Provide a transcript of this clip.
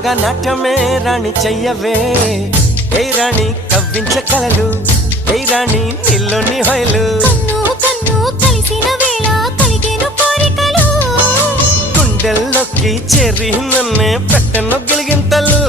నాగా నాట్యమే రాణి చెయ్యవే ఏ రాణి కవ్వించ కలలు ఏ రాణి నీలోని హొయలు కన్ను కన్ను కలిసిన వేళ కలిగేను కోరికలు గుండెల్లోకి చేరి నన్నే పెట్టను గిలిగింతలు